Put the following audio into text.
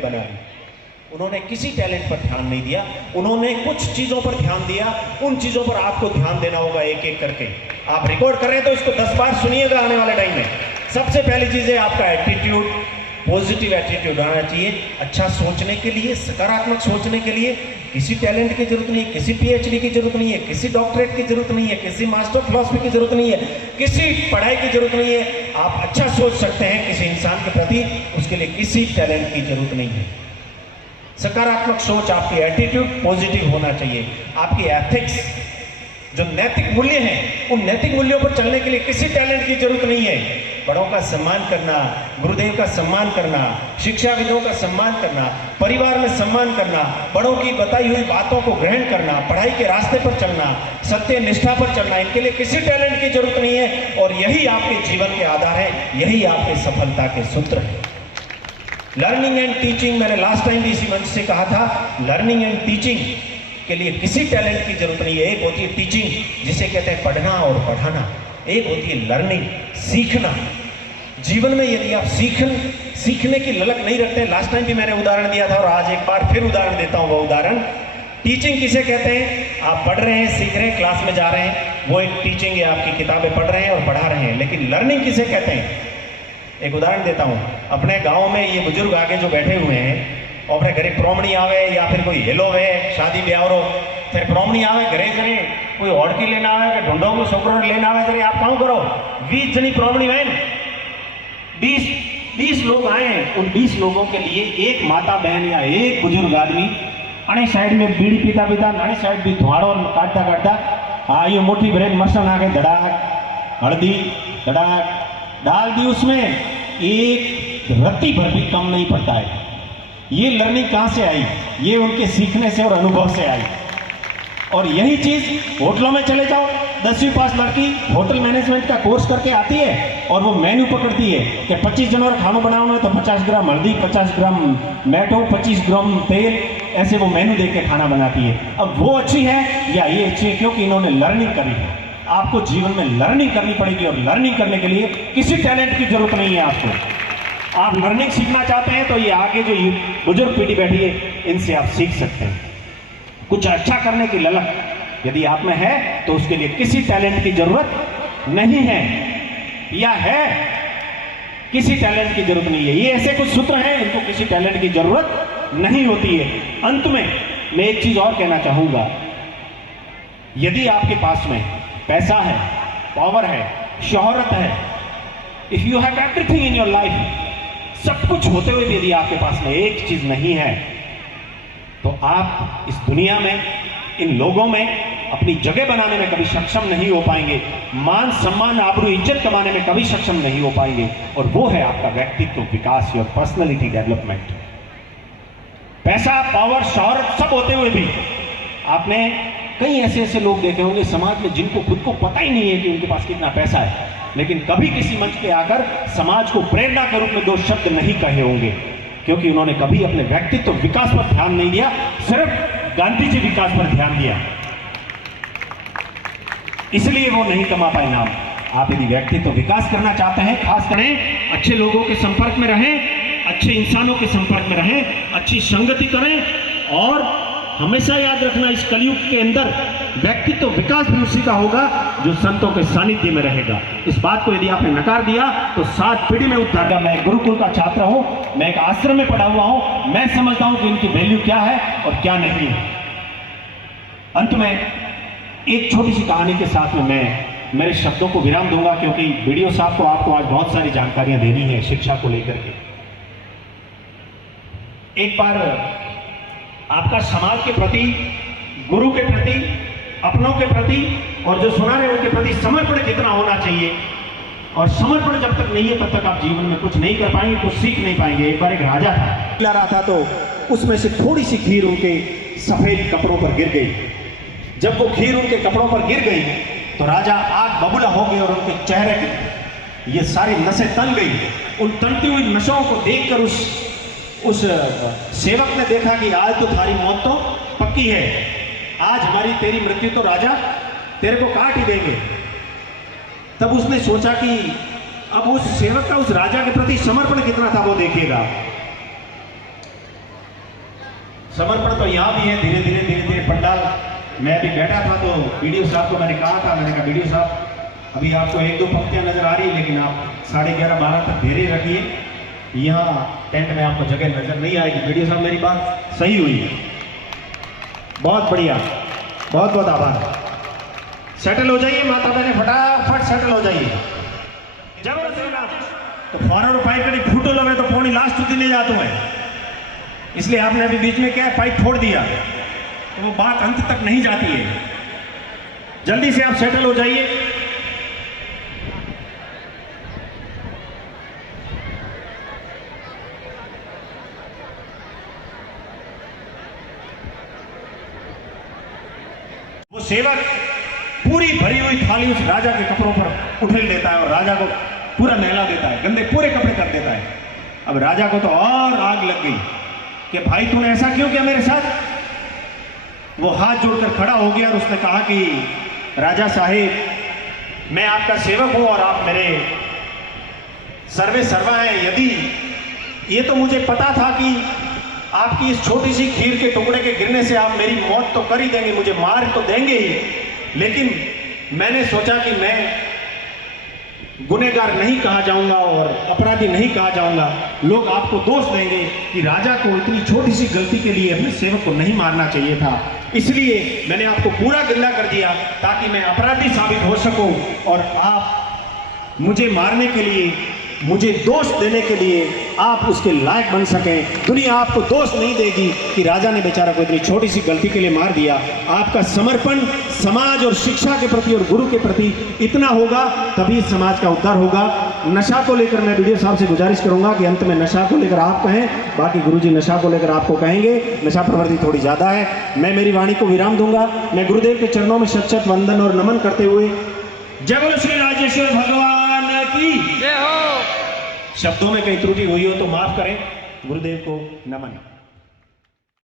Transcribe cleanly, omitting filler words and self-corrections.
बना ली। उन्होंने किसी टैलेंट पर ध्यान नहीं दिया, उन्होंने कुछ चीजों पर ध्यान दिया। उन चीजों पर आपको ध्यान देना होगा एक एक करके। आप रिकॉर्ड कर रहे हैं तो इसको 10 बार सुनिएगा आने वाले टाइम में। सबसे पहली चीज है आपका एटीट्यूड, पॉजिटिव एटीट्यूड आना चाहिए। अच्छा सोचने के लिए, सकारात्मक सोचने के लिए किसी टैलेंट की जरूरत नहीं है, किसी पीएचडी की जरूरत नहीं है, किसी डॉक्टरेट की जरूरत नहीं है, किसी मास्टर फिलॉसफी की जरूरत नहीं है, किसी पढ़ाई की जरूरत नहीं है। आप अच्छा सोच सकते हैं किसी इंसान के प्रति, उसके लिए किसी टैलेंट की जरूरत नहीं है। सकारात्मक सोच, आपकी एटीट्यूड पॉजिटिव होना चाहिए। आपकी एथिक्स, जो नैतिक मूल्य हैं, उन नैतिक मूल्यों पर चलने के लिए किसी टैलेंट की जरूरत नहीं है। बड़ों का सम्मान करना, गुरुदेव का सम्मान करना, शिक्षाविदों का सम्मान करना, परिवार में सम्मान करना, बड़ों की बताई हुई बातों को ग्रहण करना, पढ़ाई के रास्ते पर चलना, सत्य निष्ठा पर चलना, इनके लिए किसी टैलेंट की जरूरत नहीं है। और यही आपके जीवन के आधार है, यही आपके सफलता के सूत्र है। लर्निंग एंड टीचिंग, मैंने लास्ट टाइम भी इसी मंच से कहा था, लर्निंग एंड टीचिंग के लिए किसी टैलेंट की जरूरत नहीं है। एक होती है टीचिंग, जिसे कहते हैं पढ़ना और पढ़ाना, एक होती है लर्निंग, सीखना। जीवन में यदि आप सीखने की ललक नहीं रखते, लास्ट टाइम भी मैंने उदाहरण दिया था और आज एक बार फिर उदाहरण देता हूं। वो उदाहरण, टीचिंग किसे कहते हैं? आप पढ़ रहे हैं, सीख रहे हैं, क्लास में जा रहे हैं, वो एक टीचिंग है। आपकी किताबें पढ़ रहे हैं और पढ़ा रहे हैं। लेकिन लर्निंग किसे कहते हैं? एक उदाहरण देता हूं। अपने गांव में ये बुजुर्ग आगे जो बैठे हुए हैं, और अपने घरे प्रोमणी आवे या फिर कोई हेलो है, शादी ब्याह रो, फिर प्रोमणी आवे घरे जरे कोई होड़की लेना आवे कि ढूंढो को छोकरो लेना आवे, जरे आप काम करो 20 जनी प्रोमणी है, 20 लोग आए हैं। उन 20 लोगों के लिए एक माता बहन या एक बुजुर्ग आदमी अने साइड में बीड़ी पीता पीता, अने साइड भी धुआड़ो काटता काटता, ये मोटी भरे मरचा नाके, धड़ाक हल्दी धड़ाक डाल दी, उसमें एक रत्ती भर भी कम नहीं पड़ता है। ये लर्निंग कहां से आई? ये उनके सीखने से और अनुभव से आई। और यही चीज होटलों में चले जाओ, 10वीं पास लड़की होटल मैनेजमेंट का कोर्स करके आती है और वो मेन्यू पकड़ती है कि 25 जनों का खाना बनाना है तो 50 ग्राम हल्दी, 50 ग्राम मैटो, 25 ग्राम तेल, ऐसे वो मेन्यू देख के खाना बनाती है। अब वो अच्छी है या ये अच्छी है? क्योंकि इन्होंने लर्निंग करी है। आपको जीवन में लर्निंग करनी पड़ेगी और लर्निंग करने के लिए किसी टैलेंट की जरूरत नहीं है आपको। आप लर्निंग सीखना चाहते हैं तो ये आगे जो बुजुर्ग पीढ़ी बैठी है, इनसे आप सीख सकते हैं। कुछ अच्छा करने की ललक यदि आप में है तो उसके लिए किसी टैलेंट की जरूरत नहीं है, या है किसी टैलेंट की जरूरत नहीं है। ये ऐसे कुछ सूत्र हैं, इनको किसी टैलेंट की जरूरत नहीं होती है। अंत में मैं एक चीज और कहना चाहूंगा, यदि आपके पास में पैसा है, पावर है, शोहरत है, if you have everything in your life, सब कुछ होते हुए भी यदि आपके पास में एक चीज नहीं है, तो आप इस दुनिया में, इन लोगों में अपनी जगह बनाने में कभी सक्षम नहीं हो पाएंगे। मान सम्मान, आबरू, इज्जत कमाने में कभी सक्षम नहीं हो पाएंगे। और वो है आपका व्यक्तित्व विकास, योर पर्सनैलिटी डेवलपमेंट। पैसा, पावर, शोहरत सब होते हुए भी आपने कई ऐसे लोग देखे होंगे समाज में जिनको खुद को पता ही नहीं है कि उनके पास कितना पैसा है, लेकिन कभी किसी मंच पे आकर समाज को प्रेरणा के रूप में 2 शब्द नहीं कहे होंगे, क्योंकि उन्होंने कभी अपने व्यक्तित्व विकास पर ध्यान नहीं दिया, सिर्फ गांधी जी विकास पर ध्यान दिया, इसलिए वो नहीं कमा पाए नाम। आप यदि व्यक्तित्व विकास करना चाहते हैं, खास करें अच्छे लोगों के संपर्क में रहें, अच्छे इंसानों के संपर्क में रहें, अच्छी संगति करें। और हमेशा याद रखना, इस कलयुग के अंदर व्यक्तित्व विकास भी उसी का होगा जो संतों के सानिध्य में रहेगा। इस बात को यदि आपने नकार दिया तो 7 पीढ़ी में उद्धार। मैं गुरुकुल का छात्र हूं, मैं एक आश्रम में पढ़ा हुआ हूं, मैं समझता हूं कि इनकी वैल्यू क्या है और क्या नहीं है। अंत में एक छोटी सी कहानी के साथ में मैं मेरे शब्दों को विराम दूंगा, क्योंकि वीडियो साहब को आपको आज बहुत सारी जानकारियां देनी है शिक्षा को लेकर के। एक बार आपका समाज के प्रति, गुरु के प्रति, अपनों के प्रति और जो सुना रहे उनके प्रति समर्पण कितना होना चाहिए, और समर्पण जब तक नहीं है तब तक आप जीवन में कुछ नहीं कर पाएंगे, कुछ सीख नहीं पाएंगे। एक बार एक राजा था, खिला रहा था तो उसमें से थोड़ी सी खीर उनके सफेद कपड़ों पर गिर गई। जब वो खीर उनके कपड़ों पर गिर गई तो राजा आग बबूला हो गई और उनके चेहरे की ये सारी नसें तन गई। उन तनती हुई नसों को देखकर उस सेवक ने देखा कि आज तो थारी मौत तो पक्की है, आज हमारी तेरी मृत्यु तो राजा तेरे को काट ही देंगे। तब उसने सोचा कि अब उस सेवक का उस राजा के प्रति समर्पण कितना था वो देखिएगा। समर्पण तो यहाँ भी है। धीरे धीरे पंडाल, मैं अभी बैठा था तो वीडियो साहब को मैंने कहा वीडियो साहब अभी आपको एक दो पंक्तियाँ नजर आ रही है, लेकिन आप 11:30-12 तक धीरे रखिए, यहाँ टेंट में आपको जगह नजर नहीं आएगी। वीडियो साहब मेरी बात सही हुई है, बहुत बढ़िया, बहुत बहुत आभार। सेटल हो जाइए माता बहने, फटाफट सेटल हो जाइए। जब तो फॉरवर्ड पाइप कभी फूटो लगे तो पौनी लास्ट સુધી ले जाता है, इसलिए आपने अभी बीच में क्या है पाइप फोड़ दिया तो वो बात अंत तक नहीं जाती है। जल्दी से आप सेटल हो जाइए। वो सेवक पूरी भरी हुई थाली उस राजा के कपड़ों पर उठेल देता है और राजा को पूरा नहला देता है, गंदे पूरे कपड़े कर देता है। अब राजा को तो और आग लग गई कि भाई तूने ऐसा क्यों किया मेरे साथ। वो हाथ जोड़कर खड़ा हो गया और उसने कहा कि राजा साहिब, मैं आपका सेवक हूं और आप मेरे सर्वे सर्वा हैं। यदि ये तो मुझे पता था कि आपकी इस छोटी सी खीर के टुकड़े के गिरने से आप मेरी मौत तो कर ही देंगे, मुझे मार तो देंगे ही, लेकिन मैंने सोचा कि मैं गुनहगार नहीं कहा जाऊंगा और अपराधी नहीं कहा जाऊंगा। लोग आपको दोष देंगे कि राजा को इतनी छोटी सी गलती के लिए अपने सेवक को नहीं मारना चाहिए था, इसलिए मैंने आपको पूरा गिल्ला कर दिया ताकि मैं अपराधी साबित हो सकूं और आप मुझे मारने के लिए, मुझे दोष देने के लिए आप उसके लायक बन सकें। दुनिया आपको दोष नहीं देगी कि राजा ने बेचारा को इतनी छोटी सी गलती के लिए मार दिया। आपका समर्पण समाज और शिक्षा के प्रति और गुरु के प्रति इतना होगा तभी समाज का उद्धार होगा। नशा को लेकर मैं वीडियो साहब से गुजारिश करूंगा कि अंत में नशा को लेकर आप कहें, बाकी गुरुजी नशा को लेकर आपको कहेंगे। नशा प्रवृत्ति थोड़ी ज्यादा है। मैं मेरी वाणी को विराम दूंगा। मैं गुरुदेव के चरणों में शत वंदन और नमन करते हुए जय बोलो श्री राजेश्वर भगवान की जय हो। शब्दों में कहीं त्रुटि हुई हो तो माफ करें। गुरुदेव को नमन।